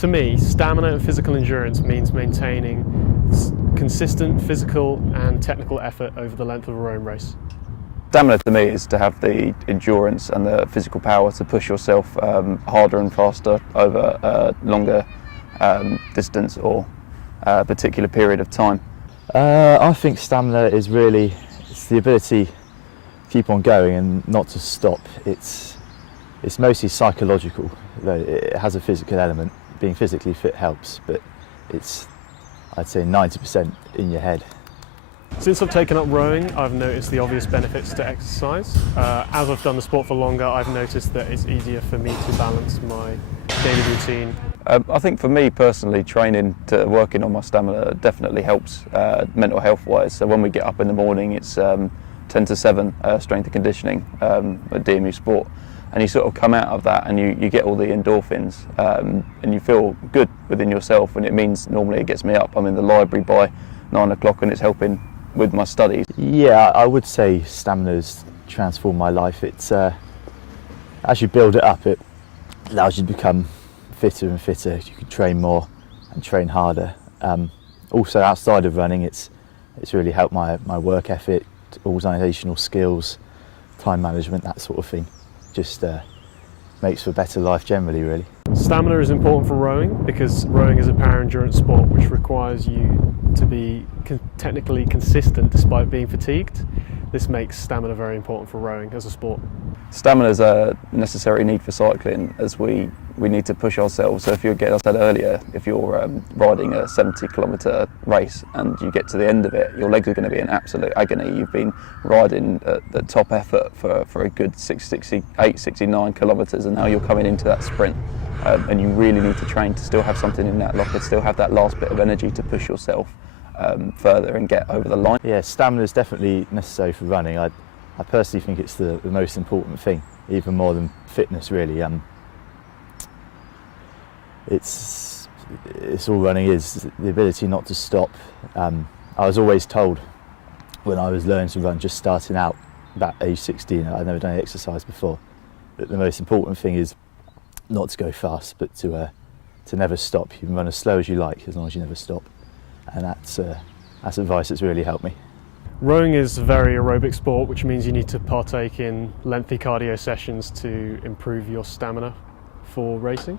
To me, stamina and physical endurance means maintaining consistent physical and technical effort over the length of a rowing race. Stamina to me is to have the endurance and the physical power to push yourself harder and faster over a longer distance or a particular period of time. I think stamina is really the ability to keep on going and not to stop. It's mostly psychological, though it has a physical element. Being physically fit helps, but it's, I'd say, 90% in your head. Since I've taken up rowing, I've noticed the obvious benefits to exercise. As I've done the sport for longer, I've noticed that it's easier for me to balance my daily routine. I think for me personally, working on my stamina definitely helps mental health wise. So when we get up in the morning, it's 10 to 7 strength and conditioning at DMU Sport. And you sort of come out of that and you get all the endorphins and you feel good within yourself, and it means normally it gets me up. I'm in the library by 9 o'clock and it's helping with my studies. Yeah, I would say stamina's transformed my life. It's as you build it up, it allows you to become fitter and fitter. You can train more and train harder. Also outside of running, it's really helped my work ethic, organisational skills, time management, that sort of thing. Just makes for a better life generally, really. Stamina is important for rowing because rowing is a power endurance sport which requires you to be technically consistent despite being fatigued. This makes stamina very important for rowing as a sport. Stamina is a necessary need for cycling, as we need to push ourselves. So if you're, as I said earlier, if you're riding a 70-kilometre race and you get to the end of it, your legs are going to be in absolute agony. You've been riding at the top effort for a good 68, 69 kilometres, and now you're coming into that sprint. And you really need to train to still have something in that locker, still have that last bit of energy to push yourself further and get over the line. Yeah, stamina is definitely necessary for running. I personally think it's the most important thing, even more than fitness, really. It's all running is, the ability not to stop. I was always told when I was learning to run, just starting out, about age 16, I'd never done any exercise before, that the most important thing is not to go fast, but to never stop. You can run as slow as you like, as long as you never stop. And that's advice that's really helped me. Rowing is a very aerobic sport, which means you need to partake in lengthy cardio sessions to improve your stamina for racing.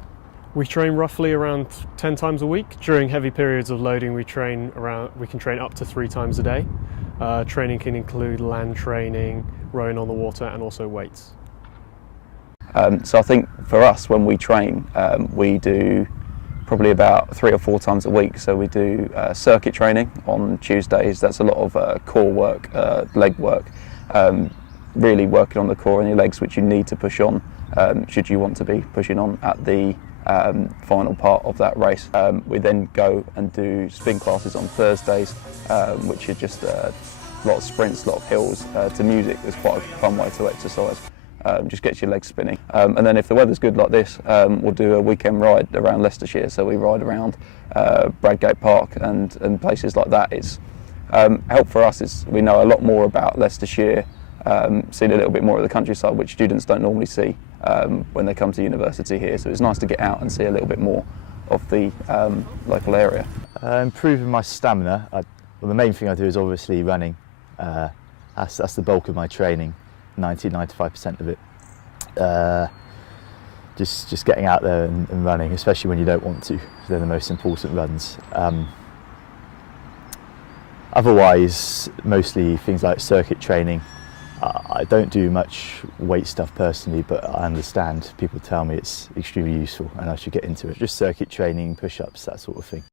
We train roughly around 10 times a week. During heavy periods of loading, we can train up to 3 times a day. Training can include land training, rowing on the water, and also weights. So I think for us, when we train, we do probably about 3 or 4 times a week. So we do circuit training on Tuesdays. That's a lot of core work, leg work, really working on the core and your legs, which you need to push on should you want to be pushing on at the final part of that race. We then go and do spin classes on Thursdays, which are just a lot of sprints, a lot of hills to music. It's quite a fun way to exercise. Just gets your legs spinning. And then if the weather's good like this, we'll do a weekend ride around Leicestershire. So we ride around Bradgate Park and places like that. It's help for us is we know a lot more about Leicestershire, seen a little bit more of the countryside, which students don't normally see when they come to university here. So it's nice to get out and see a little bit more of the local area. Improving my stamina, well, the main thing I do is obviously running. That's the bulk of my training. 90–95% of it. Just getting out there and running, especially when you don't want to. They're the most important runs. Otherwise, mostly things like circuit training. I don't do much weight stuff personally, but I understand people tell me it's extremely useful and I should get into it. Just circuit training, push-ups, that sort of thing.